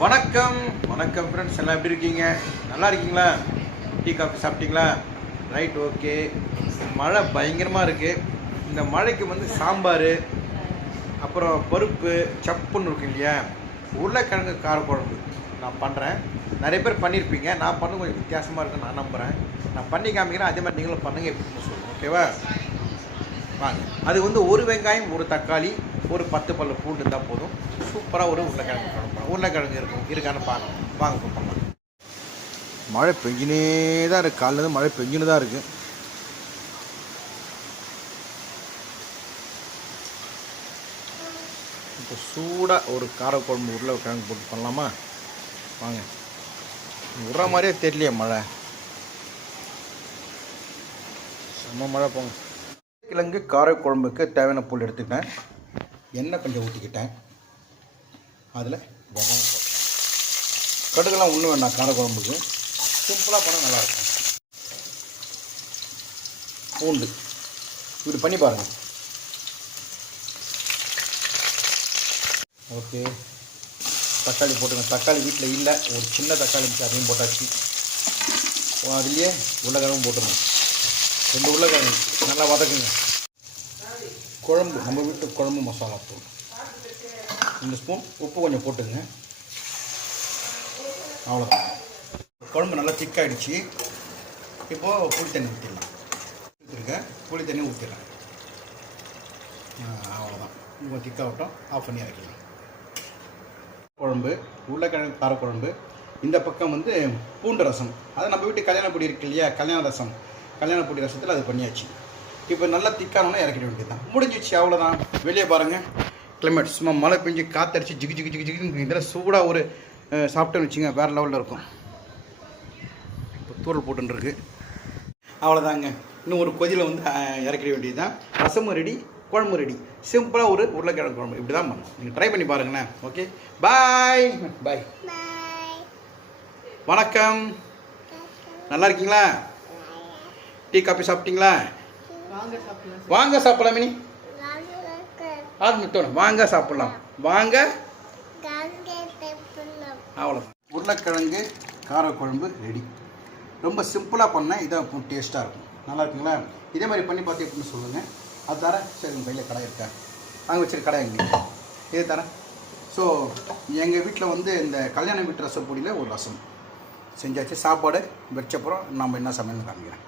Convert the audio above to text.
வணக்கம். வணக்கம் ஃப்ரெண்ட்ஸ் எல்லாம் எப்படி இருக்கீங்க? நல்லா இருக்கீங்களா? டீ காஃபி சாப்பிட்டீங்களா? ரைட் ஓகே மழை பயங்கரமாக இருக்குது இந்த மழைக்கு வந்து சாம்பார் அப்புறம் பருப்பு சப்புன்னு இருக்கும் இல்லையா? உருளைக்கிழங்கு காரக்குழம்பு நான் பண்ணுறேன் நிறைய பேர் பண்ணியிருப்பீங்க. நான் பண்ண கொஞ்சம் வித்தியாசமாக இருக்குன்னு நான் நம்புகிறேன் நான் பண்ணி காமிக்கிறேன். அதே மாதிரி நீங்களும் பண்ணுங்கள் எப்படின்னு சொல்லுங்கள் ஓகேவா வாங்க. அது வந்து ஒரு வெங்காயம் ஒரு தக்காளி ஒரு பத்து பல்லு பூண்டு இருந்தால் போதும். சூப்பராக ஒரு உருளைக்கிழங்கு குழம்பு உருளைக்கிழங்கு இருக்கும். இருக்கான்னு பார்க்கலாம் வாங்க இப்போ மழை பெஞ்சினே தான் இருக்குது காலையிலேருந்து மழை பெஞ்சின்னு தான் இருக்குது இப்போ சூடாக ஒரு காரக்குழம்பு உருளைக்கிழங்கு போட்டு பண்ணலாமா? வாங்க. விடுற மாதிரியே தெரியலையே மழை. செம்ம மழை போங்க. கிழங்கு காரக்குழம்புக்கு தேவையான பொருள் எடுத்துக்கிட்டேன் எண்ணெய் கொஞ்சம் ஊற்றிக்கிட்டேன் அதில் வெங்காயம் போட்டேன். கடுகெல்லாம் ஒன்றும் வேண்டாம் காரக்குழம்புக்கு சிம்பிளாக போனால் நல்லாயிருக்கும் பூண்டு. இப்படி பண்ணி பாருங்கள் ஓகே. தக்காளி போட்டுங்க. தக்காளி வீட்டில் இல்லை. ஒரு சின்ன தக்காளி இருந்துச்சு அதையும் போட்டாச்சு. அதுலேயே உருளைக்கிழங்கும் போட்டுருங்க. ரெண்டு உருளைக்கிழங்கு. நல்லா வதக்குங்க. குழம்பு நம்ம வீட்டு குழம்பு மசாலா தூள் ரெண்டு ஸ்பூன் உப்பு கொஞ்சம் போட்டுங்க அவ்வளோதான் குழம்பு நல்லா திக்காயிடுச்சு இப்போது புளி தண்ணி ஊற்றிடலாம் ஊற்றிருக்கேன் புளி தண்ணி ஊற்றிடலாம் அவ்வளோதான் இப்போ திக்காகட்டும் ஆஃப் பண்ணி இறக்கலாம் குழம்பு உருளைக்கிழங்கு காரக்குழம்பு. இந்த பக்கம் வந்து பூண்டு ரசம். அது நம்ம வீட்டு கல்யாண பொடி இருக்கு இல்லையா? கல்யாண ரசம். கல்யாண பொடி ரசத்தில் அது பண்ணியாச்சு. இப்போ நல்லா திக்கானோன்னா இறக்கிட வேண்டியது தான் முடிஞ்சிச்சு அவ்வளோதான் வெளியே பாருங்கள் கிளைமேட் சும்மா மழை பெஞ்சு காத்தடிச்சு ஜிகு ஜிகு ஜிகு ஜிகு இதில் சூடாக ஒரு சாப்பிட்டோன்னு வச்சுங்க வேறு லெவலில் இருக்கும். இப்போ தூரல் போட்டுருக்கு அவ்வளோதாங்க இன்னும் ஒரு கொதியில் வந்து இறக்கிட வேண்டியது தான் ரசமும் ரெடி குழம்பு ரெடி. சிம்பிளாக ஒரு உருளைக்கிழங்கு குழம்பு. இப்படி தான் பண்ணணும். நீங்கள் ட்ரை பண்ணி பாருங்களேன். ஓகே பாய் பாய் வணக்கம். நல்லா இருக்கீங்களா? டீ காஃபி சாப்பிட்டீங்களா? வாங்க சாப்பிடலாம் மினி. ஆரம்பித்தோம் வாங்க சாப்பிடலாம். வாங்க. அவ்வளோ உருளைக்கிழங்கு காரக்குழம்பு ரெடி. ரொம்ப சிம்பிளாக பண்ணேன் இதான் டேஸ்ட்டாக இருக்கும். நல்லா இருக்குங்களா? இதே மாதிரி பண்ணி பார்த்து எப்படின்னு சொல்லுங்கள் அது தரேன் சரி உங்கள் கையில் கடை இருக்கா? அங்கே வச்சிருக்க கடை எங்கே இது தரேன் ஸோ எங்கள் வீட்டில் வந்து இந்த கல்யாண வீட்டு ரசப்பொடியில் ஒரு ரசம். செஞ்சாச்சு. சாப்பாடு வச்சப்புறம் நம்ம என்ன சமையல்னு காமிக்கிறேன்.